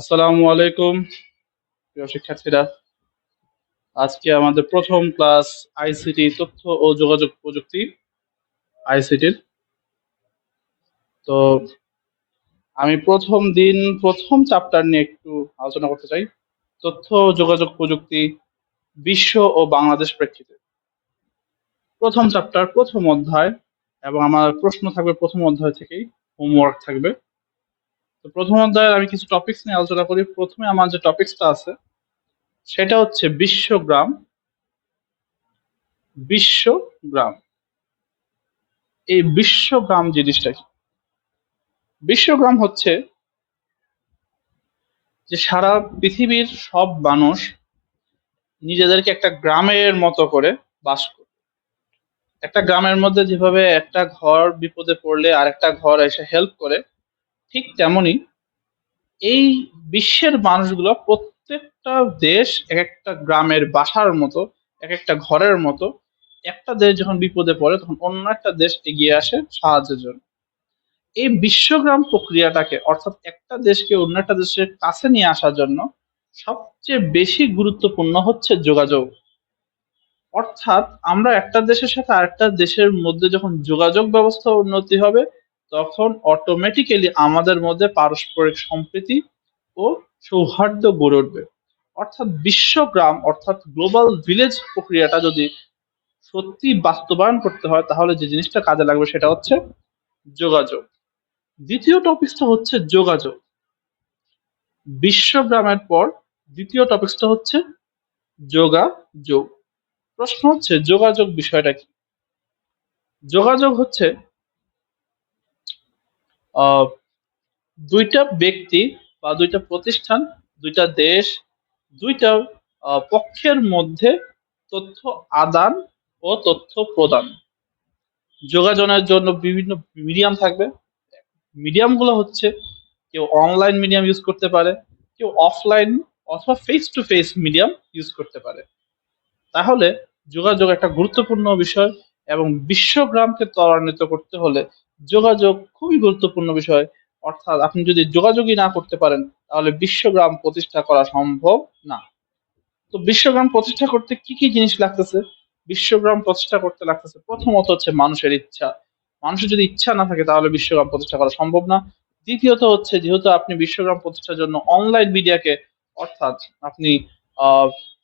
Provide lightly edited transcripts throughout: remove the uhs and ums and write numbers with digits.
আসসালামু আলাইকুম প্রিয় শিক্ষার্থীরা। আজকে আমাদের প্রথম ক্লাস আইসিটি তথ্য ও যোগাযোগ প্রযুক্তি আইসিটির। তো আমি প্রথম দিন প্রথম চ্যাপ্টার নিয়ে একটু আলোচনা করতে চাই। তথ্য ও যোগাযোগ প্রযুক্তি বিশ্ব ও বাংলাদেশ প্রেক্ষিতে, প্রথম চ্যাপ্টার প্রথম অধ্যায়, এবং আমার প্রশ্ন থাকবে প্রথম অধ্যায় থেকেই, হোমওয়ার্ক থাকবে। তো প্রথম অধ্যায়ে আমি কিছু টপিকস নিয়ে আলোচনা করি। প্রথমে আমার যে টপিকসটা আছে সেটা হচ্ছে বিশ্বগ্রাম। বিশ্বগ্রাম, এই বিশ্বগ্রাম জিনিসটা কি? বিশ্বগ্রাম হচ্ছে যে সারা পৃথিবীর সব মানুষ নিজেদেরকে একটা গ্রামের মতো করে বাস করে। একটা গ্রামের মধ্যে যেভাবে একটা ঘর বিপদে পড়লে আর একটা ঘর এসে হেল্প করে, ঠিক তেমনি এই বিশ্বের মানুষগুলো প্রত্যেকটা দেশ এক একটা গ্রামের বাসার মতো, এক একটা ঘরের মতো। একটা দেশ যখন বিপদে পড়ে তখন অন্য একটা দেশ এগিয়ে আসে সাহায্যের জন্য। এই বিশ্বগ্রাম প্রক্রিয়াটাকে, অর্থাৎ একটা দেশকে অন্য একটা দেশের কাছে নিয়ে আসার জন্য সবচেয়ে বেশি গুরুত্বপূর্ণ হচ্ছে যোগাযোগ। অর্থাৎ আমরা একটা দেশের সাথে আরেকটা দেশের মধ্যে যখন যোগাযোগ ব্যবস্থা উন্নতি হবে, তখন অটোমেটিক্যালি আমাদের মধ্যে পারস্পরিক সম্প্রীতি ও সৌহার্দ্য গড়ে উঠবে। অর্থাৎ বিশ্বগ্রাম অর্থাৎ গ্লোবাল ভিলেজ প্রক্রিয়াটা যদি সত্যি বাস্তবায়ন করতে হয়, তাহলে যে জিনিসটা কাজে লাগবে সেটা হচ্ছে যোগাযোগ। দ্বিতীয় টপিকসটা হচ্ছে যোগাযোগ। বিশ্বগ্রামের পর দ্বিতীয় টপিকসটা হচ্ছে যোগাযোগ। প্রশ্ন হচ্ছে যোগাযোগ বিষয়টা কি? যোগাযোগ হচ্ছে আহ দুইটা ব্যক্তি বা দুইটা প্রতিষ্ঠান, দুইটা দেশ, দুইটা পক্ষের মধ্যে তথ্য আদান ও তথ্য প্রদান। যোগাযোগের জন্য বিভিন্ন মিডিয়াম থাকবে। মিডিয়াম গুলো হচ্ছে, কেউ অনলাইন মিডিয়াম ইউজ করতে পারে, কেউ অফলাইন অথবা face to face medium use করতে পারে। তাহলে যোগাযোগ একটা গুরুত্বপূর্ণ বিষয়, এবং বিশ্বগ্রামকে ত্বরান্বিত করতে হলে যোগাযোগ খুবই গুরুত্বপূর্ণ বিষয়। অর্থাৎ আপনি যদি যোগাযোগই না করতে পারেন, তাহলে বিশ্বগ্রাম প্রতিষ্ঠা করা সম্ভব না। তো বিশ্বগ্রাম প্রতিষ্ঠা করতে কি কি জিনিস লাগতেছে? বিশ্বগ্রাম প্রতিষ্ঠা করতে লাগতেছে প্রথমত হচ্ছে মানুষের ইচ্ছা। মানুষের যদি ইচ্ছা না থাকে তাহলে বিশ্বগ্রাম প্রতিষ্ঠা করা সম্ভব না। দ্বিতীয়ত হচ্ছে, যেহেতু আপনি বিশ্বগ্রাম প্রতিষ্ঠার জন্য অনলাইন মিডিয়াকে, অর্থাৎ আপনি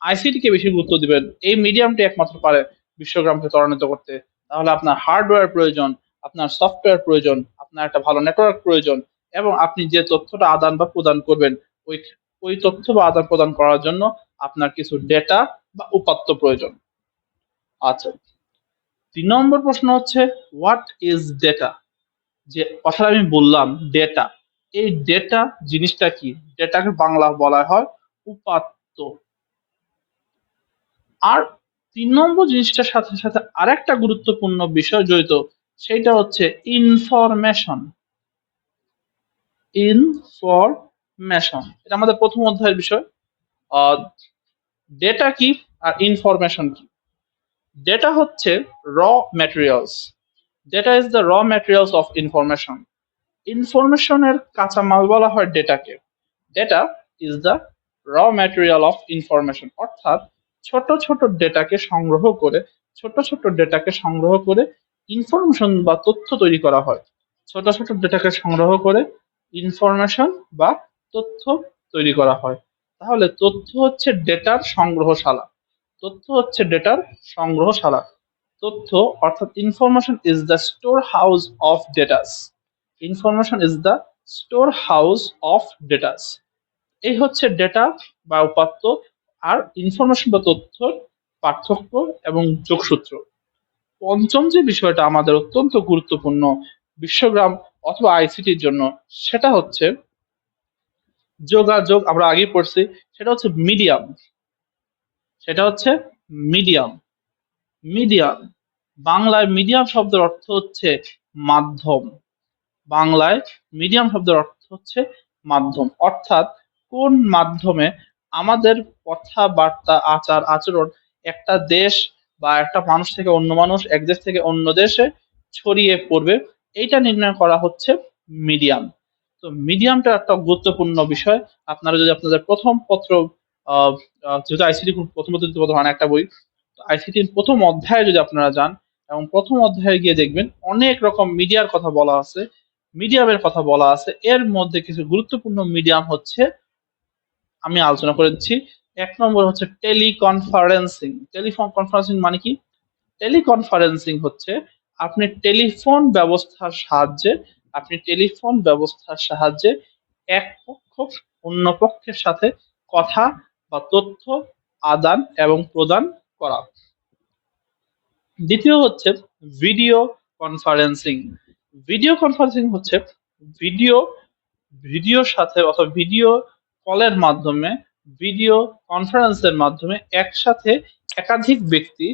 আইসিটি কে বেশি গুরুত্ব দিবেন, এই মিডিয়ামটি একমাত্র পারে বিশ্বগ্রামকে ত্বরান্বিত করতে। তাহলে আপনার হার্ডওয়্যার প্রয়োজন, আপনার সফটওয়্যার প্রয়োজন, আপনার একটা ভালো নেটওয়ার্ক প্রয়োজন, এবং আপনি যে তথ্যটা আদান বা প্রদান করবেন, ওই ওই তথ্য বা আদান প্রদান করার জন্য আপনার কিছু ডেটা বা উপাত্ত প্রয়োজন। আচ্ছা, 3 নম্বর প্রশ্ন হচ্ছে হোয়াট ইজ ডেটা। যে কথাটা আমি বললাম ডেটা, এই ডেটা জিনিসটা কি? ডেটাকে বাংলা বলা হয় উপাত্ত। আর 3 নম্বর জিনিসটার সাথে সাথে আরেকটা গুরুত্বপূর্ণ বিষয় জড়িত, সেটা হচ্ছে ইনফরমেশন। ইনফরমেশন এটা আমাদের প্রথম অধ্যায়ের বিষয়। ডেটা কি আর ইনফরমেশন কি? ডেটা হচ্ছে raw materials. Data is the raw materials of information. ইনফরমেশনের কাঁচামাল বলা হয় ডেটাকে। Data is the raw material of information. অর্থাৎ ছোট ছোট ডেটাকে সংগ্রহ করে, ছোট ছোট ডেটাকে সংগ্রহ করে ইনফরমেশন বা তথ্য তৈরি করা হয়। ছোট ছোট ডেটাকে সংগ্রহ করে ইনফরমেশন বা তথ্য তৈরি করা হয়। তাহলে তথ্য হচ্ছে ডেটার সংগ্রহশালা। তথ্য হচ্ছে ডেটার সংগ্রহশালা। তথ্য অর্থাৎ information is the store house of datas. Information is the store house of datas. এই হচ্ছে ডেটা বা উপাত্ত আর ইনফরমেশন বা তথ্যর পার্থক্য এবং যোগসূত্র। পঞ্চম যে বিষয়টা আমাদের অত্যন্ত গুরুত্বপূর্ণ বিশ্বগ্রাম অথবা আইসিটির জন্য, সেটা হচ্ছে যোগাযোগ। আমরা আগে পড়ছি, সেটা হচ্ছে মিডিয়াম। সেটা হচ্ছে মিডিয়াম। মিডিয়াম, বাংলায় মিডিয়াম শব্দের অর্থ হচ্ছে মাধ্যম। বাংলায় মিডিয়াম শব্দের অর্থ হচ্ছে মাধ্যম। অর্থাৎ কোন মাধ্যমে আমাদের কথাবার্তা, আচার আচরণ একটা দেশ বা একটা মানুষ থেকে অন্য মানুষ, এক দেশ থেকে অন্য দেশে ছড়িয়ে পড়বে, এইটা নির্ণয় করা হচ্ছে মিডিয়াম। তো মিডিয়ামটা একটা গুরুত্বপূর্ণ বিষয়। আপনারা যদি আপনাদের প্রথম পত্র, আহ, যেহেতু আইসিটি প্রথম পদ্ধতি প্রধান একটা বই, আইসিটির প্রথম অধ্যায়ে যদি আপনারা যান এবং প্রথম অধ্যায়ে গিয়ে দেখবেন অনেক রকম মিডিয়ার কথা বলা আছে, মিডিয়ামের কথা বলা আছে। এর মধ্যে কিছু গুরুত্বপূর্ণ মিডিয়াম হচ্ছে, আমি আলোচনা করে দিচ্ছি। এক নম্বর হচ্ছে টেলিকনফারেন্সিং। টেলিফোন কনফারেন্সিং মানে কি? টেলিকনফারেন্সিং হচ্ছে আপনি টেলিফোন ব্যবস্থার সাহায্যে এক পক্ষ অন্য পক্ষের সাথে কথা বা তথ্য আদান এবং প্রদান করা। দ্বিতীয় হচ্ছে ভিডিও কনফারেন্সিং। ভিডিও কনফারেন্সিং হচ্ছে ভিডিও ভিডিওর সাথে অথবা ভিডিও কলের মাধ্যমে, ভিডিও কনফারেন্সের মাধ্যমে একাধিক ব্যক্তি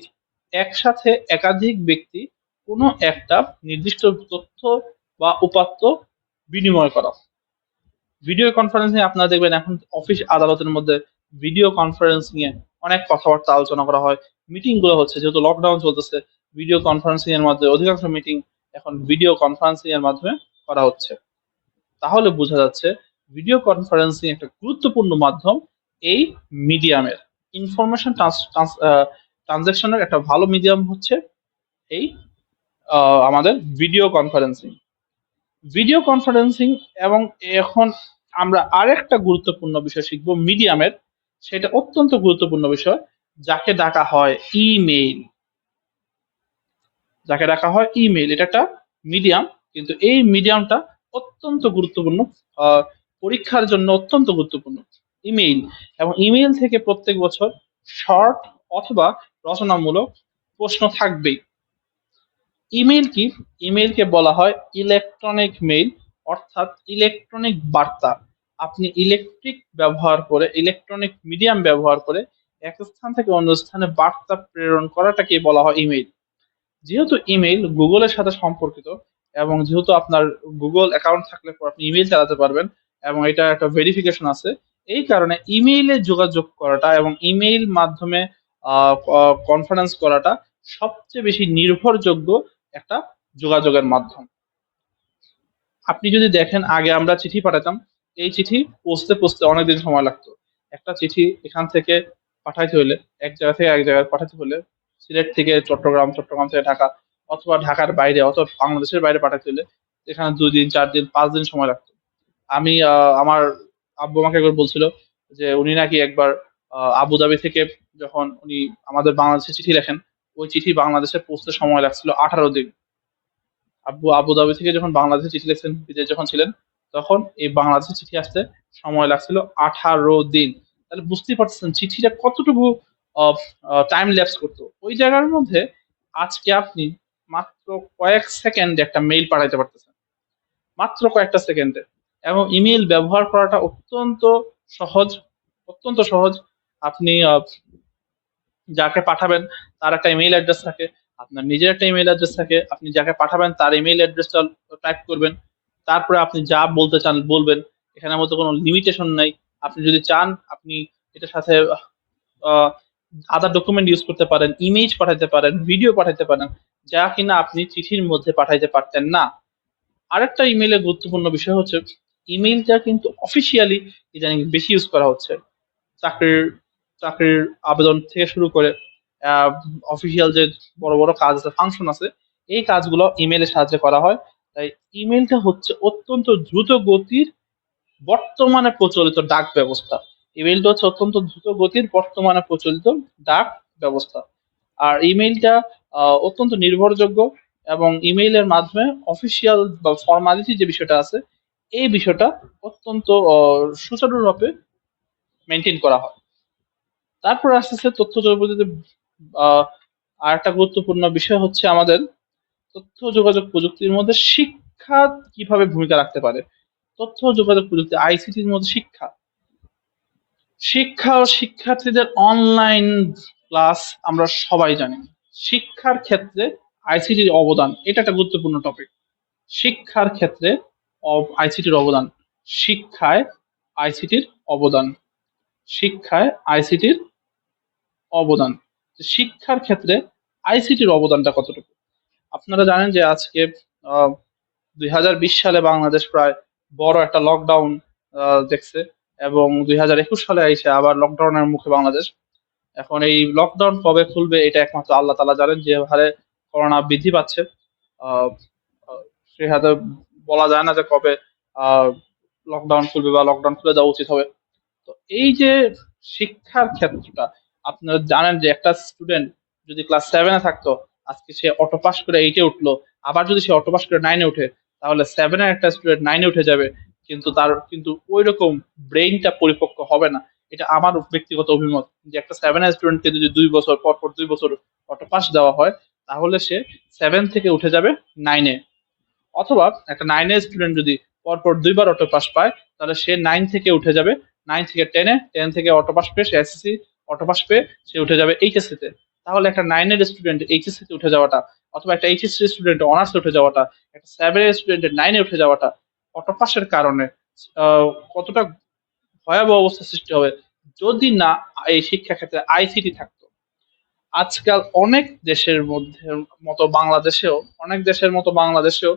একাধিক ব্যক্তি কোনো একটা নির্দিষ্ট তথ্য বা উপাত্ত বিনিময় করা। ভিডিও কনফারেন্সিং আপনারা দেখবেন এখন অফিস আদালতের মধ্যে ভিডিও কনফারেন্সিং এ অনেক কথাবার্তা আলোচনা করা হয়। মিটিং গুলো হচ্ছে, যেহেতু লকডাউন চলতেছে, ভিডিও কনফারেন্সিং এর মাধ্যমে অধিকাংশ মিটিং এখন ভিডিও কনফারেন্সিং এর মাধ্যমে করা হচ্ছে। তাহলে বোঝা যাচ্ছে ভিডিও কনফারেন্সিং একটা গুরুত্বপূর্ণ মাধ্যম এই মিডিয়ামের। ইনফরমেশন ট্রানজাকশনের একটা ভালো মিডিয়াম হচ্ছে এই আমাদের ভিডিও কনফারেন্সিং। ভিডিও কনফারেন্সিং এবং এখন আমরা আরেকটা গুরুত্বপূর্ণ বিষয় শিখবো মিডিয়ামের, সেটা অত্যন্ত গুরুত্বপূর্ণ বিষয়, যাকে ডাকা হয় ইমেইল। এটা একটা মিডিয়াম, কিন্তু এই মিডিয়ামটা অত্যন্ত গুরুত্বপূর্ণ, পরীক্ষার জন্য অত্যন্ত গুরুত্বপূর্ণ ইমেইল। এবং ইমেইল থেকে প্রত্যেক বছর শর্ট অথবা রচনামূলক প্রশ্ন থাকবেই। ইমেইল কি? ইমেইলকে বলা হয় ইলেকট্রনিক মেইল, অর্থাৎ ইলেকট্রনিক বার্তা। আপনি ইলেকট্রনিক মিডিয়াম ব্যবহার করে এক স্থান থেকে অন্য স্থানে বার্তা প্রেরণ করাটাকে বলা হয় ইমেইল। যেহেতু ইমেইল গুগলের সাথে সম্পর্কিত এবং যেহেতু আপনার গুগল অ্যাকাউন্ট থাকলে পর আপনি ইমেইল চালাতে পারবেন এবং এটা একটা ভেরিফিকেশন আছে, এই কারণে ইমেইলে যোগাযোগ করাটা এবং ইমেইল মাধ্যমে কনফারেন্স করাটা সবচেয়ে বেশি নির্ভরযোগ্য একটা যোগাযোগের মাধ্যম। আপনি যদি দেখেন আগে আমরা চিঠি পাঠাতাম, এই চিঠি পৌঁছতে পৌঁছতে অনেকদিন সময় লাগতো। একটা চিঠি এখান থেকে পাঠাইতে হলে, এক জায়গা থেকে এক জায়গায় পাঠাতে হলে, সিলেট থেকে চট্টগ্রাম, চট্টগ্রাম থেকে ঢাকা, অথবা ঢাকার বাইরে অথবা বাংলাদেশের বাইরে পাঠাতে হলে এখানে 2 দিন, 4 দিন, 5 দিন সময় লাগতো। আমি আমার আব্বু আমাকে একবার বলছিল যে উনি নাকি একবার আবুধাবি থেকে যখন উনি আমাদের বাংলাদেশে চিঠি লেখেন, ওই চিঠি বাংলাদেশে পৌঁছতে সময় লাগছিল 18 দিন। আব্বু আবুধাবি থেকে যখন বাংলাদেশে চিঠি লিখছেন, বিদেশে যখন ছিলেন, তখন এই বাংলাদেশে চিঠি আসতে সময় লাগছিল 18 দিন। তাহলে বুঝতেই পারছেন চিঠিটা কতটুকু টাইম ল্যাপস করতো। ওই জায়গার মধ্যে আজকে আপনি মাত্র কয়েক সেকেন্ডে একটা মেইল পাঠাইতে পারতেছেন, মাত্র কয়েকটা সেকেন্ডে। এবং ইমেল ব্যবহার করাটা সহজ অত্যন্ত সহজ। আপনি যাকে পাঠাবেন তার একটা ইমেইল অ্যাড্রেস থাকে, আপনার নিজের একটা ইমেইল অ্যাড্রেস থাকে, আপনি যাকে পাঠাবেন তার ইমেইল অ্যাড্রেসটা টাইপ করবেন, তারপরে আপনি যা বলতে চান বলবেন। এখানের মধ্যে কোনো লিমিটেশন নাই। আপনি যদি চান আপনি এটার সাথে আদার ডকুমেন্ট ইউজ করতে পারেন, ইমেজ পাঠাতে পারেন, ভিডিও পাঠাতে পারেন, যা কিনা আপনি চিঠির মধ্যে পাঠাইতে পারতেন না। আরেকটা ইমেইলের গুরুত্বপূর্ণ বিষয় হচ্ছে ইমেইলটা কিন্তু অফিসিয়ালি ইদানিং বেশি ইউজ করা হচ্ছে। চাকরির চাকরির আবেদন থেকে শুরু করে অফিসিয়াল যে বড় বড় কাজ আছে, ফাংশন আছে, এই কাজগুলো ইমেইলের সাহায্যে করা হয়। তাই ইমেইলটা হচ্ছে অত্যন্ত দ্রুত গতির বর্তমানে প্রচলিত ডাক ব্যবস্থা। ইমেইলটা হচ্ছে অত্যন্ত দ্রুত গতির বর্তমানে প্রচলিত ডাক ব্যবস্থা। আর ইমেইলটা অত্যন্ত নির্ভরযোগ্য এবং ইমেইলের মাধ্যমে অফিসিয়াল বা ফর্মালিটি যে বিষয়টা আছে, এই বিষয়টা অত্যন্ত সুচারুরূপে মেনটেন করা হয়। তারপর আস্তে আস্তে তথ্য যোগাযোগ, আহ আর একটা গুরুত্বপূর্ণ বিষয় হচ্ছে আমাদের তথ্য যোগাযোগ প্রযুক্তির মধ্যে শিক্ষা কিভাবে ভূমিকা রাখতে পারে। তথ্য যোগাযোগ প্রযুক্তি, আইসিটির মধ্যে শিক্ষা শিক্ষা ও শিক্ষার্থীদের অনলাইন ক্লাস আমরা সবাই জানি। শিক্ষার ক্ষেত্রে আইসিটির অবদান, এটা একটা গুরুত্বপূর্ণ টপিক। শিক্ষার ক্ষেত্রে আইসিটির অবদান, শিক্ষায় আইসিটির অবদান, শিক্ষায় আইসিটির অবদান। শিক্ষার ক্ষেত্রে আইসিটির অবদানটা কতটুকু? আপনারা জানেন যে আজকে 2020 সালে বাংলাদেশ প্রায় বড় একটা লকডাউন দেখছে, এবং 2021 সালে এসে আবার লকডাউনের মুখে বাংলাদেশ। এখন এই লকডাউন কবে খুলবে এটা একমাত্র আল্লাহ তাআলা জানেন। যে হারে করোনা বৃদ্ধি পাচ্ছে, আহ, আহ, সে হারে বলা যায় না যে কবে লকডাউন খুলবে বা লকডাউন খুলে দেওয়া উচিত হবে। তো এই যে শিক্ষার ক্ষেত্রটা, আপনারা জানেন যে একটা স্টুডেন্ট যদি ক্লাস 7-এ থাকতো, আজকে সে অটো পাস করে 8-এ উঠলো, আবার যদি সে অটো পাস করে 9-এ উঠে, তাহলে 7-এর একটা স্টুডেন্ট 9-এ উঠে যাবে, কিন্তু তার কিন্তু ওই রকম ব্রেইনটা পরিপক্ক হবে না। এটা আমার ব্যক্তিগত অভিমত, যে একটা 7-এর স্টুডেন্টকে যদি 2 বছর পর পর 2 বছর অটো পাস দেওয়া হয়, তাহলে সে 7 থেকে উঠে যাবে 9-এ। অথবা একটা 9-এর স্টুডেন্ট যদি পরপর 2বার অটো পাস পায়, তাহলে সে 9 থেকে উঠে যাবে 9 থেকে 10-এ, 10 থেকে অটো পাস পেয়ে সে এসএসসি অটো পাস পেয়ে সে উঠে যাবে এইচএসসি তে। তাহলে একটা 9-এর স্টুডেন্ট এইচএসসি তে উঠে যাওয়াটা, অথবা একটা এইচএসসি স্টুডেন্ট অনার্স উঠে যাওয়াটা, একটা 7-এর স্টুডেন্টের 9-এ উঠে যাওয়াটা অটো পাসের কারণে কতটা ভয়াবহ অবস্থার সৃষ্টি হবে যদি না এই শিক্ষা ক্ষেত্রে আইসিটি থাকতো। আজকাল অনেক দেশের মধ্যে মতো বাংলাদেশেও, অনেক দেশের মতো বাংলাদেশেও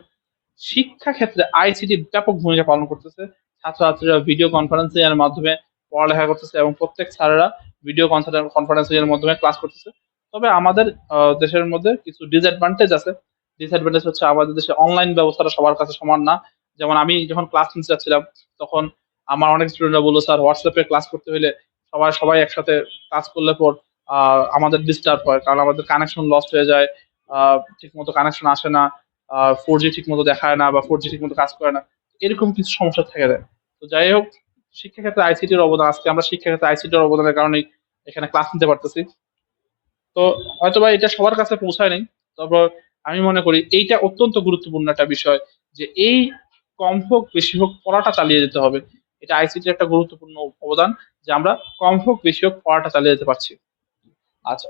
শিক্ষা ক্ষেত্রে আইসিটি ব্যাপক ভূমিকা পালন করতেছে। ছাত্রছাত্রীরা ভিডিও কনফারেন্সিং এর মাধ্যমে পড়ালেখা করতেছে, এবং প্রত্যেক স্যারেরা ভিডিও কনফারেন্সিং এর মাধ্যমে ক্লাস করতেছে। তবে আমাদের দেশের মধ্যে কিছু ডিসঅ্যাডভান্টেজ আছে। ডিসঅ্যাডভান্টেজ হচ্ছে আমাদের দেশে অনলাইন ব্যবস্থাটা সবার কাছে সমান না। যেমন আমি যখন ক্লাস নিতে যাচ্ছিলাম, তখন আমার অনেক স্টুডেন্টরা বললো, স্যার হোয়াটসঅ্যাপে ক্লাস করতে হলে সবাই সবাই একসাথে ক্লাস করলে পর আমাদের ডিস্টার্ব হয়, কারণ আমাদের কানেকশন লস্ট হয়ে যায়, ঠিক মতো কানেকশন আসে না, 4G ঠিক মতো দেখায় না, বা 4G ঠিক মতো কাজ করে না, এরকম কিছু সমস্যা থেকে যায়। তো যাই হোক, শিক্ষাক্ষেত্রে আইসিটির অবদান, আজকে আমরা শিক্ষাক্ষেত্রে আইসিটির অবদানের কারণেই এখানে ক্লাস নিতে পারতেছি। তো হয়তোবা এটা সবার কাছে পৌঁছায় নাই, তবে আমি মনে করি এইটা অত্যন্ত গুরুত্বপূর্ণ একটা বিষয়, যে এই কম হোক বেশি হোক পড়াটা চালিয়ে যেতে হবে। এটা আইসিটির একটা গুরুত্বপূর্ণ অবদান, যে আমরা কম হোক বেশি হোক পড়াটা চালিয়ে যেতে পারছি। আচ্ছা,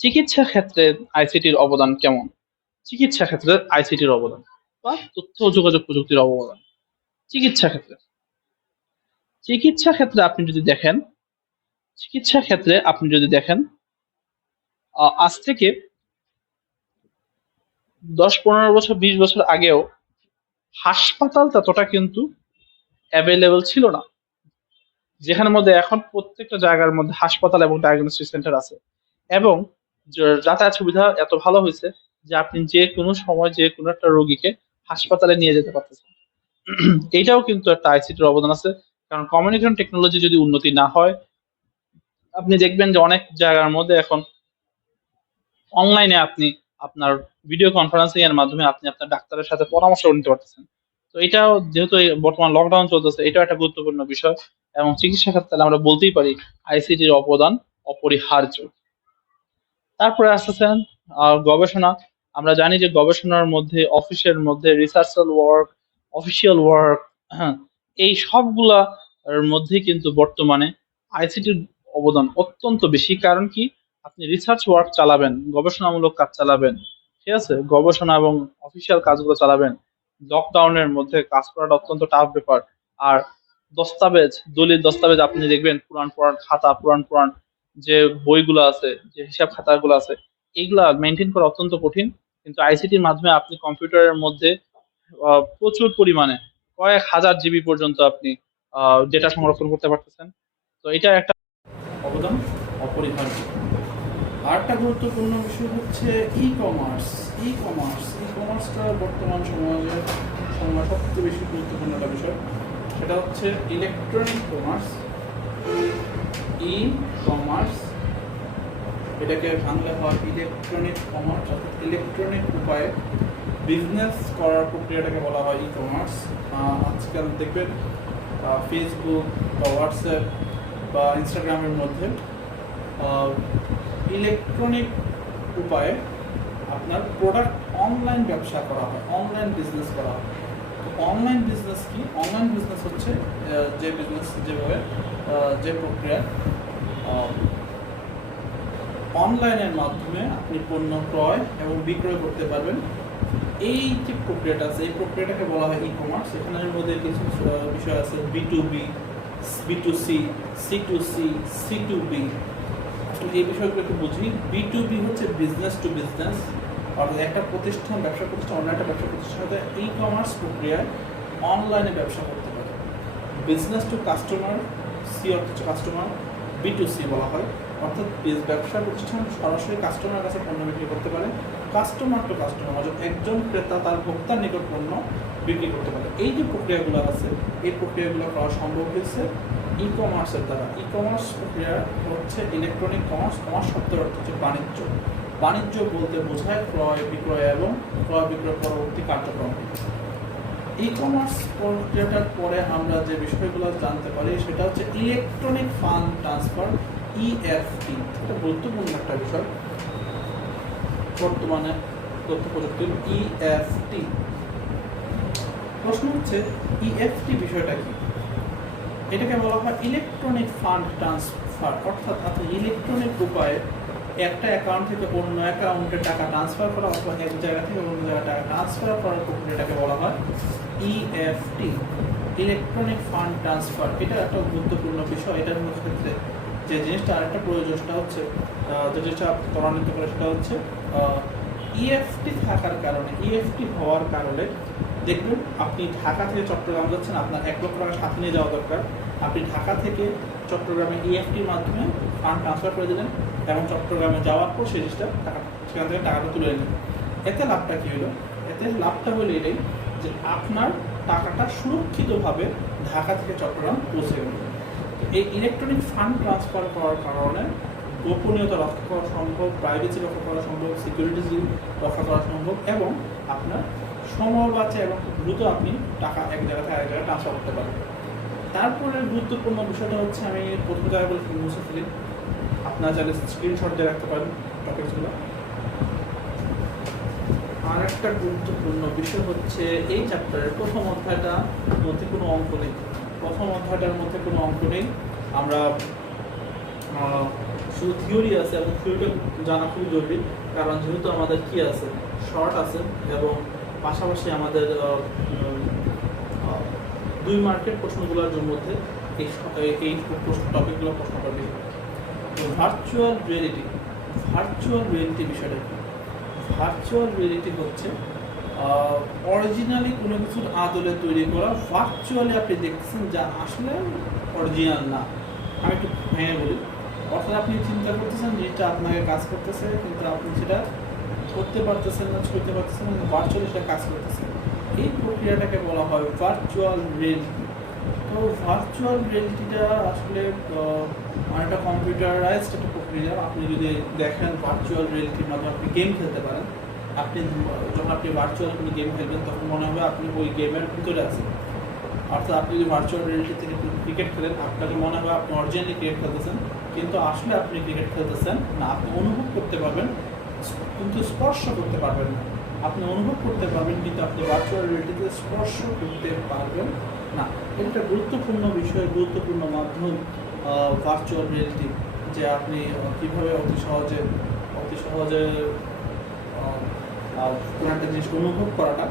চিকিৎসা ক্ষেত্রে আইসিটির অবদান কেমন? চিকিৎসা ক্ষেত্রে আইসিটির অবদান বা তথ্য ও যোগাযোগ প্রযুক্তির অবদান। চিকিৎসা ক্ষেত্রে, চিকিৎসা ক্ষেত্রে আপনি যদি দেখেন, চিকিৎসা ক্ষেত্রে আপনি যদি দেখেন, আজ থেকে 10-15 বছর 20 বছর আগেও হাসপাতাল ততটা কিন্তু অ্যাভেলেবল ছিল না, যেখানের মধ্যে এখন প্রত্যেকটা জায়গার মধ্যে হাসপাতাল এবং ডায়াগনস্টিক সেন্টার আছে। এবং যাতায়াত সুবিধা এত ভালো হয়েছে যে আপনি যে কোনো সময় যে কোনো একটা রোগীকে হাসপাতালে নিয়ে যেতে পারতেছেন। এইটাও কিন্তু একটা আইসিটির অবদান আছে, কারণ কমিউনিকেশন টেকনোলজি যদি উন্নতি না হয়, আপনি দেখবেন যে অনেক জায়গার মধ্যে এখন অনলাইনে আপনি আপনার ভিডিও কনফারেন্সিং এর মাধ্যমে আপনি আপনার ডাক্তারের সাথে পরামর্শ নিতে পারতেছেন। তো এটাও যেহেতু এই বর্তমান লকডাউন চলতেছে, এটাও একটা গুরুত্বপূর্ণ বিষয়। এবং চিকিৎসা ক্ষেত্রে আমরা বলতেই পারি আইসিটির অবদান অপরিহার্য। তারপরে আসতেছেন গবেষণা। আমরা জানি যে গবেষণার মধ্যে, অফিসের মধ্যে রিসার্চাল ওয়ার্ক, অফিসিয়াল ওয়ার্ক, হ্যাঁ, এই সবগুলা এর মধ্যে কিন্তু বর্তমানে আইসিটির অবদান অত্যন্ত বেশি। কারণ কি, আপনি রিসার্চ ওয়ার্ক চালাবেন, গবেষণামূলক কাজ চালাবেন, ঠিক আছে, গবেষণা এবং অফিসিয়াল কাজগুলো চালাবেন, লকডাউনের মধ্যে কাজ করাটা অত্যন্ত টাফ ব্যাপার। আর দস্তাবেজ, দলিল দস্তাবেজ আপনি দেখবেন, পুরান পুরান খাতা, পুরান পুরান যে বইগুলো আছে, যে হিসাব খাতাগুলো আছে, এইগুলা মেনটেন করা অত্যন্ত কঠিন। কিন্তু আইসিটির মাধ্যমে আপনি কম্পিউটারের মধ্যে প্রচুর পরিমাণে কয়েক হাজার জিবি পর্যন্ত আপনি ডেটা সংরক্ষণ করতে পারতেছেন। তো এটা একটা অবদান অপরিহার্য। আরেকটা গুরুত্বপূর্ণ বিষয় হচ্ছে ই কমার্স। ই কমার্সটা বর্তমান সময় সবচেয়ে বেশি গুরুত্বপূর্ণ একটা বিষয়। সেটা হচ্ছে ইলেকট্রনিক কমার্স। ই কমার্স এটাকে বাংলা হয় ইলেকট্রনিক কমার্স, অর্থাৎ ইলেকট্রনিক উপায়ে বিজনেস করার প্রক্রিয়াটাকে বলা হয় ই কমার্স। আজকাল দেখবেন ফেসবুক বা হোয়াটসঅ্যাপ বা ইনস্টাগ্রামের মধ্যে ইলেকট্রনিক উপায়ে আপনার প্রোডাক্ট অনলাইন ব্যবসা করা হয়, অনলাইন বিজনেস করা হয়। অনলাইন বিজনেস কি? অনলাইন বিজনেস হচ্ছে যে বিজনেস, যেভাবে যে প্রক্রিয়া অনলাইনের মাধ্যমে আপনি পণ্য ক্রয় এবং বিক্রয় করতে পারবেন। এই যে প্রক্রিয়াটা আছে, এই প্রক্রিয়াটাকে বলা হয় ই কমার্স। এখানের মধ্যে কিছু বিষয় আছে B2B, B2C, C2C, C2B। আসলে এই বিষয়গুলো একটু বুঝি। B2B হচ্ছে বিজনেস টু বিজনেস, অর্থাৎ একটা প্রতিষ্ঠান, ব্যবসা প্রতিষ্ঠান অন্য একটা ব্যবসা প্রতিষ্ঠানের সাথে ই কমার্স প্রক্রিয়ায় অনলাইনে ব্যবসা করতে পারে। বিজনেস টু কাস্টমার, সি অর্থ হচ্ছে কাস্টমার, বি টু সি বলা হয়, অর্থাৎ ব্যবসা প্রতিষ্ঠান সরাসরি কাস্টমারের কাছে পণ্য বিক্রি করতে পারে। কাস্টমার টু কাস্টমার, অর্থাৎ একজন ক্রেতা তার ভোক্তার নিকট পণ্য বিক্রি করতে পারে। এই যে প্রক্রিয়াগুলো আছে, এই প্রক্রিয়াগুলো করা সম্ভব হয়েছে ই কমার্সের দ্বারা। ই কমার্স প্রক্রিয়া হচ্ছে ইলেকট্রনিক কমার্স। কমার্স শব্দের অর্থ হচ্ছে বাণিজ্য। বাণিজ্য বলতে বোঝায় ক্রয় বিক্রয় এবং ক্রয় বিক্রয় পরবর্তী কার্যক্রম। ই কমার্স প্রক্রিয়াটার পরে আমরা যে বিষয়গুলো জানতে পারি সেটা হচ্ছে ইলেকট্রনিক ফান্ড ট্রান্সফার, ইএফটি। এটা গুরুত্বপূর্ণ একটা বিষয় বর্তমানে তথ্য প্রযুক্তির। ইএফটি প্রশ্ন হচ্ছে ইএফটি বিষয়টা কি? এটাকে বলা হয় ইলেকট্রনিক ফান্ড ট্রান্সফার, অর্থাৎ আপনি ইলেকট্রনিক উপায়ে একটা অ্যাকাউন্ট থেকে অন্য অ্যাকাউন্টে টাকা ট্রান্সফার করা অথবা এক জায়গা থেকে অন্য জায়গায় টাকা ট্রান্সফার করার প্রক্রিয়াটাকে বলা হয় ইএফটি, ইলেকট্রনিক ফান্ড ট্রান্সফার। এটা একটা গুরুত্বপূর্ণ বিষয়। এটার ক্ষেত্রে যে জিনিসটা আরেকটা প্রয়োজন সেটা হচ্ছে, যে জিনিসটা ত্বরান্বিত করে সেটা হচ্ছে ইএফটি থাকার কারণে, ইএফটি হওয়ার কারণে দেখবেন আপনি ঢাকা থেকে চট্টগ্রাম যাচ্ছেন, আপনার 1 লক্ষ টাকা সাথে নিয়ে যাওয়া দরকার। আপনি ঢাকা থেকে চট্টগ্রামে ইএফটির মাধ্যমে ফান্ড ট্রান্সফার করে দিলেন এবং চট্টগ্রামে যাওয়ার পর সেই জিনিসটা সেখান থেকে টাকাটা তুলে নিলেন। এতে লাভটা কী হলো? এতে লাভটা হলো এটাই যে আপনার টাকাটা সুরক্ষিতভাবে ঢাকা থেকে চট্টগ্রাম পৌঁছে গেল। এই ইলেকট্রনিক ফান্ড ট্রান্সফার করার কারণে গোপনীয়তা রক্ষা করা সম্ভব, প্রাইভেসি রক্ষা করা সম্ভব, সিকিউরিটি রক্ষা করা সম্ভব এবং আপনার সময় বাঁচে এবং খুব দ্রুত আপনি টাকা এক জায়গা থেকে আরেক জায়গায় ট্রান্সফার করতে পারেন। তারপরে গুরুত্বপূর্ণ বিষয়টা হচ্ছে, আমি প্রথম জায়গায় বলছি মুছে ফেলি, আপনারা চাইলে স্ক্রিনশট দিয়ে রাখতে পারেন টপিকসগুলো। আর একটা গুরুত্বপূর্ণ বিষয় হচ্ছে এই চ্যাপ্টারের প্রথম অধ্যায়টার মধ্যে কোনো অঙ্ক নেই। প্রথম অধ্যায়টার মধ্যে কোনো অঙ্ক নেই। আমরা শুধু থিওরি আছে এবং থিওরিটা জানা খুবই জরুরি, কারণ যেহেতু আমাদের কি আছে, শর্ট আছে এবং পাশাপাশি আমাদের 2 মার্কের প্রশ্নগুলোর মধ্যে এই টপিকগুলো প্রশ্ন করবে। তো ভার্চুয়াল রিয়েলিটি বিষয়টা কি? ভার্চুয়াল রিয়েলিটি হচ্ছে অরিজিনালি কোনো কিছুর আদলে তৈরি করা, ভার্চুয়ালি আপনি দেখতেছেন যা আসলে অরিজিনাল না। আমি একটু ভেঙে বলি, অর্থাৎ আপনি চিন্তা করতেছেন যেটা আপনাকে কাজ করতেছে কিন্তু আপনি সেটা করতে পারতেছেন না, ছুঁতে পারতেছেন না, ভার্চুয়ালি সেটা কাজ করতেছে। এই প্রক্রিয়াটাকে বলা হয় ভার্চুয়াল রিয়েলিটি। তো ভার্চুয়াল রিয়েলিটিটা আসলে অনেকটা কম্পিউটারাইজড একটা প্রক্রিয়া। আপনি যদি দেখেন ভার্চুয়াল রিয়েলিটির মাধ্যমে আপনি গেম খেলতে পারেন। আপনি যখন আপনি ভার্চুয়াল কোনো গেম খেলবেন তখন মনে হবে আপনি ওই গেমের ভিতরে আছেন। অর্থাৎ আপনি যদি ভার্চুয়াল রিয়েলিটি থেকে ক্রিকেট খেলেন, আপনাকে মনে হবে আপনি অরিজিনালি ক্রিকেট খেলতেছেন, কিন্তু আসলে আপনি ক্রিকেট খেলতেছেন না। আপনি অনুভব করতে পারবেন কিন্তু স্পর্শ করতে পারবেন না। আপনি অনুভব করতে পারবেন কিন্তু আপনি ভার্চুয়াল রিয়েলিটিতে স্পর্শ করতে পারবেন না। এটা গুরুত্বপূর্ণ বিষয়, গুরুত্বপূর্ণ মাধ্যম ভার্চুয়াল রিয়েলিটি, যে আপনি কীভাবে অতি সহজে কোনো একটা জিনিস অনুভব করাটা।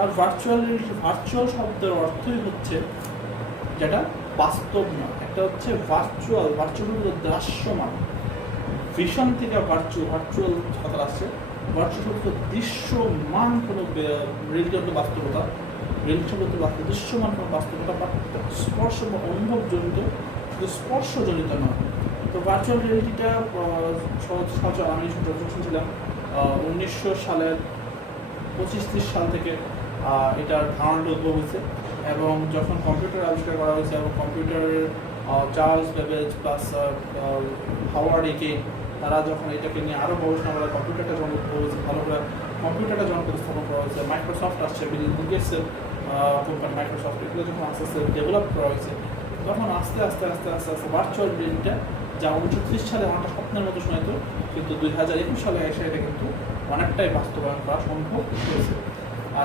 আর ভার্চুয়াল রিয়েলিটি, ভার্চুয়াল শব্দের অর্থই হচ্ছে যেটা বাস্তব না। একটা হচ্ছে ভার্চুয়াল হলো দৃশ্যমান, ভিশন থেকে ভার্চুয়াল কথা আসছে। ভার্চুয়াল হচ্ছে দৃশ্যমান কোনো রিয়েলিটি হলো বাস্তবতা, রিয়েলিটি হলো বাস্তব দৃশ্যমান কোনো বাস্তবতা, বা স্পর্শ বা অনুভবজনিত, শুধু স্পর্শজনিত নয়। তো ভার্চুয়াল রিয়েলিটিটা আমি শুনছিলাম 1900 সালের 25-30 সাল থেকে এটার ধারণাটা উদ্ভব হয়েছে এবং যখন কম্পিউটার আবিষ্কার করা হয়েছে এবং কম্পিউটারের চার্লস বেবেজ প্লাস হাওয়ার্ড একে, তারা যখন এটাকে নিয়ে আরও গবেষণা করে কম্পিউটারটা যখন উদ্ভব হয়েছে, ভালো করে কম্পিউটারটা যখন প্রতিস্থাপন করা হয়েছে, মাইক্রোসফট আসছে, বিল গেটসের কোম্পানি মাইক্রোসফট, এগুলো যখন আস্তে আস্তে ডেভেলপ করা হয়েছে, তখন আস্তে আস্তে ভার্চুয়াল রিয়েলিটিটা, যা 1930 সালে অনেকটা স্বপ্নের মতো শোনাইতো, কিন্তু 2021 সালে এসে এটা কিন্তু অনেকটাই বাস্তবায়ন করা সম্ভব হয়েছে।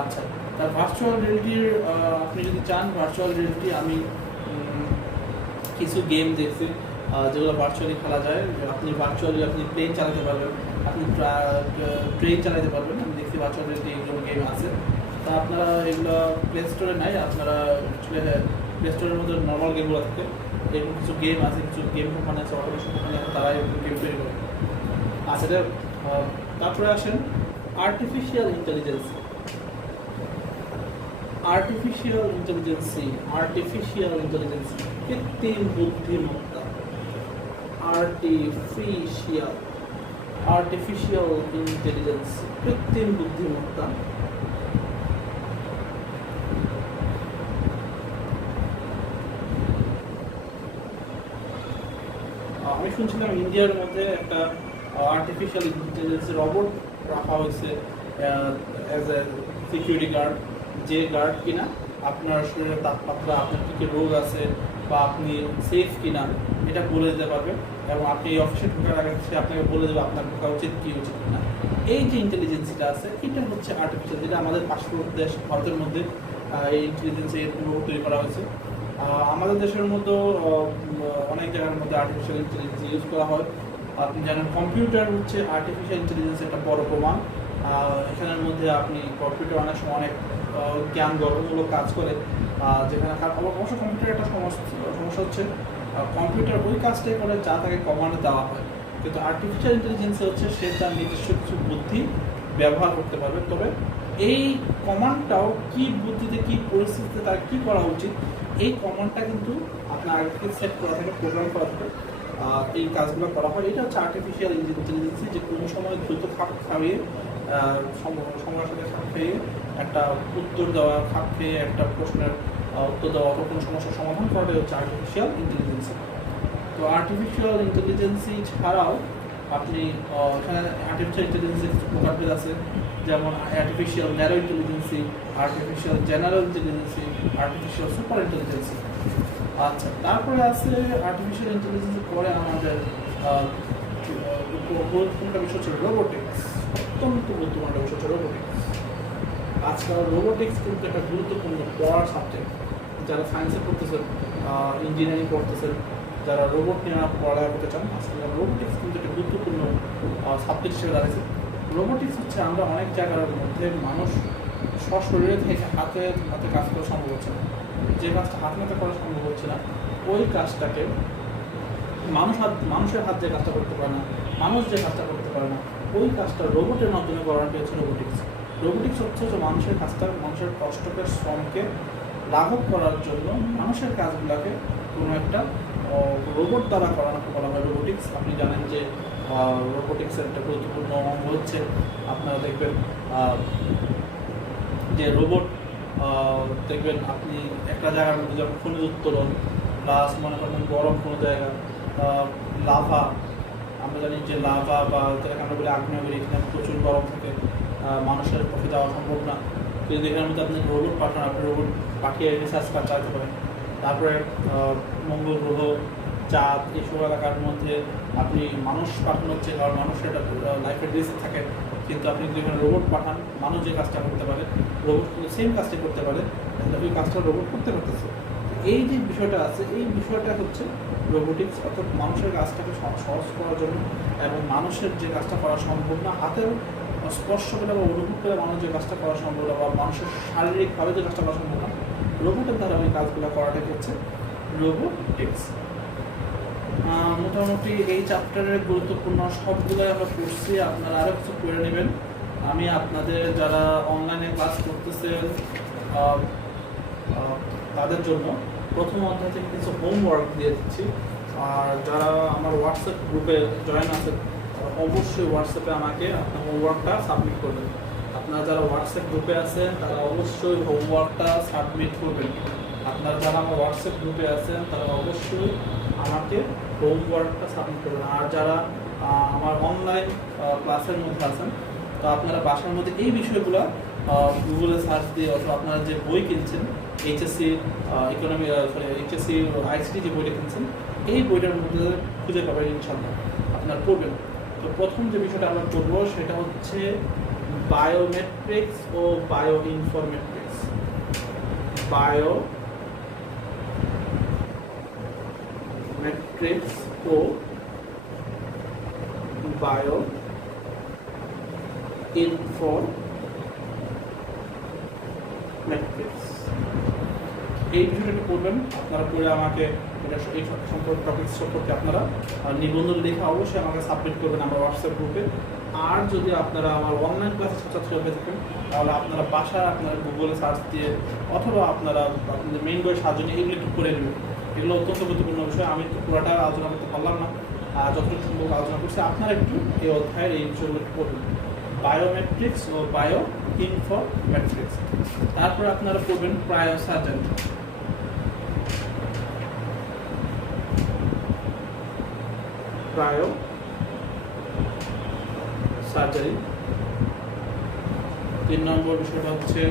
আচ্ছা, তার ভার্চুয়াল রিয়েলিটির আপনি যদি চান ভার্চুয়াল রিয়েলিটি, আমি কিছু গেম দেখছি যেগুলো ভার্চুয়ালি খেলা যায়। আপনি ভার্চুয়ালি প্লেন চালাতে পারবেন, আপনি ট্রেন চালাতে পারবেন। আমি দেখছি ভার্চুয়াল রিয়েলিটি এগুলো গেম আছে। তা আপনারা এগুলো প্লে স্টোরে নাই, আপনারা প্লে স্টোরের মধ্যে নর্মাল গেমগুলো থাকে, এরকম কিছু গেম আছে, কিছু গেম কোম্পানি আছে, অটোমেশন কোম্পানি আছে, তারা এরকম গেম তৈরি করে। আচ্ছা, তারপরে আসেন আর্টিফিশিয়াল ইন্টেলিজেন্স। আর্টিফিশিয়াল ইন্টেলিজেন্সি, আর্টিফিশিয়াল ইন্টেলিজেন্সি, কৃত্রিম বুদ্ধিমত্তা, আর্টিফিশিয়াল, আর্টিফিশিয়াল ইন্টেলিজেন্স, কৃত্রিম বুদ্ধিমত্তা। আমি শুনছিলাম ইন্ডিয়ার মধ্যে একটা আর্টিফিশিয়াল ইন্টেলিজেন্স রোবট রাখা হয়েছে অ্যাজ এ সিকিউরিটি গার্ড, যে গার্ড কিনা আপনার শরীরের তাপমাত্রা, আপনার কী কী রোগ আছে বা আপনি সেফ কিনা এটা বলে দিতে পারবে, এবং আপনি এই অফিসে ঢোকার আগে সে আপনাকে বলে দেবে আপনার ঢোকা উচিত কি উচিত না। এই যে ইন্টেলিজেন্সিটা আছে এটা হচ্ছে আর্টিফিশিয়াল, যেটা আমাদের পার্শ্ববর্তী দেশ ভারতের মধ্যে এই ইন্টেলিজেন্সের রোবট তৈরি করা হয়েছে। আমাদের দেশের মধ্যে অনেক জায়গার মধ্যে আর্টিফিশিয়াল ইন্টেলিজেন্স ইউজ করা হয়। আপনি জানেন কম্পিউটার হচ্ছে আর্টিফিশিয়াল ইন্টেলিজেন্সের একটা বড় প্রমাণ। এখানের মধ্যে আপনি কম্পিউটার অনেক সময় অনেক জ্ঞান গঠনমূলক কাজ করে, যেখানে অবশ্য কম্পিউটার একটা সমস্যা হচ্ছে কম্পিউটার ওই কাজটাই করে যা তাকে কমান্ড দেওয়া হয়, কিন্তু আর্টিফিশিয়াল ইন্টেলিজেন্সে হচ্ছে সে তার নিজস্ব কিছু বুদ্ধি ব্যবহার করতে পারবে। তবে এই কমান্ডটাও কি বুদ্ধিতে কি পরিস্থিতিতে তার কি করা উচিত এই কমান্ডটা কিন্তু আপনার আগে থেকে সেট করা থাকে, প্রোগ্রাম করা থাকে, এই কাজগুলো করা হয়। এটা হচ্ছে আর্টিফিশিয়াল ইন্টেলিজেন্সি, যে কোনো সময় দ্রুত খাপ খাইয়ে সময়ের সাথে খাপ খেয়ে একটা উত্তর দেওয়া, খাপ খেয়ে একটা প্রশ্নের উত্তর দেওয়া অথবা কোনো সমস্যার সমাধান করাটাই হচ্ছে আর্টিফিশিয়াল ইন্টেলিজেন্সি। তো আর্টিফিশিয়াল ইন্টেলিজেন্সি ছাড়াও আপনি এখানে আর্টিফিশিয়াল ইন্টেলিজেন্সি কিছু প্রকারভেদ আছে, যেমন artificial narrow ইন্টেলিজেন্সি, artificial general ইন্টেলিজেন্সি, artificial super ইন্টেলিজেন্সি। আচ্ছা, তারপরে আছে আর্টিফিশিয়াল ইন্টেলিজেন্সি পরে আমাদের গুরুত্বপূর্ণ বিষয় হচ্ছে রোবোটিক্স। অত্যন্ত গুরুত্বপূর্ণ বিষয় হচ্ছে রোবোটিক্স। আজকাল রোবোটিক্স কিন্তু একটা গুরুত্বপূর্ণ পড়ার সাবজেক্ট। যারা সায়েন্সে পড়তেছেন, ইঞ্জিনিয়ারিং পড়তেছেন, যারা রোবট নিয়ে পড়ালেখা করতে চান, আজকাল রোবোটিক্স কিন্তু একটা গুরুত্বপূর্ণ সাবজেক্ট হিসেবে দাঁড়িয়েছে। রোবোটিক্স হচ্ছে আমরা অনেক জায়গার মধ্যে মানুষ সশরীরে থেকে হাতে হাতে কাজ করা সম্ভব হচ্ছে না, যে কাজটা হাতে হাতে করা সম্ভব হচ্ছে না ওই কাজটাকে মানুষের হাত যে কাজটা করতে পারে না, মানুষ যে কাজটা করতে পারে না ওই কাজটা রোবটের মাধ্যমে করানোটি হচ্ছে রোবোটিক্স। রোবোটিক্স হচ্ছে যে মানুষের কাজটা, মানুষের কষ্টকে, শ্রমকে লাঘব করার জন্য মানুষের কাজগুলোকে কোনো একটা রোবট দ্বারা করানো বলা হয় রোবোটিক্স। আপনি জানেন যে রোবোটিক্সের একটা গুরুত্বপূর্ণ অঙ্গ হচ্ছে আপনারা দেখবেন যে রোবট দেখবেন আপনি একটা জায়গার মধ্যে যেমন খনিজ উত্তোলন, প্লাস মনে করেন গরম কোনো জায়গা, লাভা, আমরা জানি যে লাভা বা যেটাকে আমরা বলি আগ্নেয়গিরি, এখানে প্রচুর গরম থাকে, মানুষের পক্ষে যাওয়া সম্ভব না, কিন্তু এখানের মধ্যে আপনি রোবট পাঠান, আপনি রোবট পাঠিয়ে রিসার্চ কাজ চালাতে পারেন। তারপরে মঙ্গল গ্রহ, চাঁদ, এইসব এলাকার মধ্যে আপনি মানুষ পাঠানো হচ্ছে, কারণ মানুষের একটা লাইফের রিস্ক থাকে, কিন্তু আপনি যদি এখানে রোবট পাঠান, মানুষ যে কাজটা করতে পারে রোবট কিন্তু সেম কাজটা করতে পারে, ওই কাজটা রোবট করতে পারতেছে। এই যে বিষয়টা আছে, এই বিষয়টা হচ্ছে রোবোটিক্স, অর্থাৎ মানুষের কাজটাকে সহজ করার জন্য এবং মানুষের যে কাজটা করা সম্ভব না, হাতের স্পর্শ করে বা অনুভব করে মানুষ যে কাজটা করা সম্ভব না, বা মানুষের শারীরিকভাবে যে কাজটা করা সম্ভব না, রোবটের দ্বারা ওই কাজগুলো করাটাই হচ্ছে রোবোটিক্স। মোটামুটি এই চ্যাপ্টারের গুরুত্বপূর্ণ সবগুলোই আমরা পড়ছি, আপনারা আরও কিছু করে নেবেন। আমি আপনাদের যারা অনলাইনে ক্লাস করতেছেন তাদের জন্য প্রথম অধ্যায় থেকে কিছু হোমওয়ার্ক দিয়ে দিচ্ছি, আর যারা আমার হোয়াটসঅ্যাপ গ্রুপে জয়েন আছেন তারা অবশ্যই হোয়াটসঅ্যাপে আমাকে আপনার হোমওয়ার্কটা সাবমিট করবেন। আপনারা যারা হোয়াটসঅ্যাপ গ্রুপে আছেন তারা অবশ্যই হোমওয়ার্কটা সাবমিট করবেন। আপনারা যারা আমার হোয়াটসঅ্যাপ গ্রুপে আছেন তারা অবশ্যই আমাকে হোমওয়ার্কটা সাবমিট করবেন। আর যারা আমার অনলাইন ক্লাসের মধ্যে আছেন তো আপনারা বাসার মধ্যে এই বিষয়গুলো গুগলে সার্চ দিয়ে অথবা আপনারা যে বই কিনছেন এইচএসসি ইকোনমি এইচএসসি আইসিটি যে বইটা কিনছেন এই বইটার মধ্যে খুঁজে পাবেন, ইনশাল্লাহ আপনারা পড়বেন। তো প্রথম যে বিষয়টা আমরা পড়বো সেটা হচ্ছে বায়োমেট্রিক্স ও বায়ো ইনফরমেট্রিক্স। বায়োমেট্রিক্স ও বায়ো ইনফরমেট্রিক্স, এই বিষয়টা পড়বেন। আপনারা পড়ে আমাকে এটা এই সম্পর্কে টপিক সম্পর্কে আপনারা নিবন্ধন লিখে অবশ্যই আমাকে সাবমিট করবেন আমার হোয়াটসঅ্যাপ গ্রুপে। আর যদি আপনারা আমার অনলাইন ক্লাসে ছাত্রছাত্রী হয়ে থাকেন তাহলে আপনারা বাসায় আপনারা গুগলে সার্চ দিয়ে অথবা আপনারা আপনাদের মেইন বইয়ের সাহায্য নিয়ে এগুলো একটু করে নেবেন। এগুলো অত্যন্ত গুরুত্বপূর্ণ বিষয়। আমি তো পুরোটা আলোচনা করতে পারলাম না, যতটুকু সম্ভব আলোচনা করছি। আপনারা একটু এই অধ্যায়ের এই বিষয়গুলো একটু পড়বেন, বায়োমেট্রিক্স ও বায়ো ইনফরমেট্রিক্স। তারপরে আপনারা পড়বেন ক্রায়োসার্জারি। Cryo surgery. 3 নম্বর বিষয়টা হচ্ছে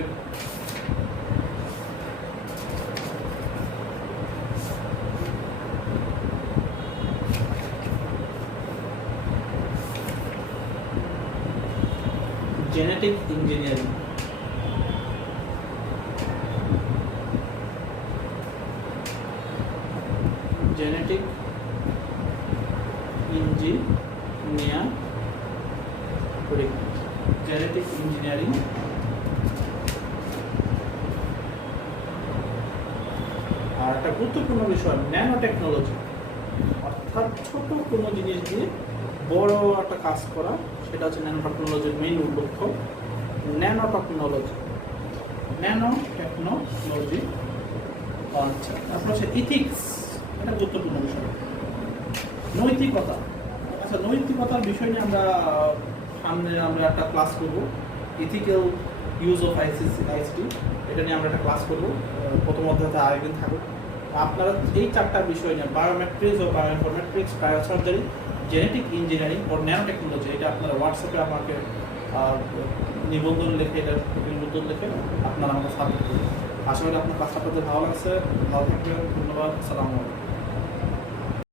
জেনেটিক ইঞ্জিনিয়ারিং। Genetic engineering. আর একটা গুরুত্বপূর্ণ বিষয় ন্যানো টেকনোলজি, অর্থাৎ ছোট কোনো জিনিস দিয়ে বড় একটা কাজ করা, সেটা হচ্ছে ন্যানো টেকনোলজির মেইন লক্ষ্য। Nano technology. আচ্ছা, তারপর হচ্ছে ইথিক্স, এটা গুরুত্বপূর্ণ বিষয়। নৈতিকতা। আচ্ছা, নৈতিকতার বিষয় নিয়ে আমরা একটা ক্লাস করব, ইথিক্যাল ইউজ অফ আইসিটি, এটা নিয়ে আমরা একটা ক্লাস করব। প্রথম অধ্যায়তে আরেকদিন থাকুক। আপনারা এই 4টা বিষয় নিয়ে বায়োমেট্রিক্স ও বায়োইনফরমেট্রিক্স, ক্রায়োসার্জারি, জেনেটিক ইঞ্জিনিয়ারিং ও ন্যানো টেকনোলজি, এটা আপনারা হোয়াটসঅ্যাপে আমাকে নিবন্ধন লিখে, এটা নিবন্ধন লিখে আপনারা আমাকে সাবমিট করুন। আশা করি আপনার ক্লাসটা আপনাদের ভালো লাগছে। ভালো থাকবেন। ধন্যবাদ। আসসালামু আলাইকুম।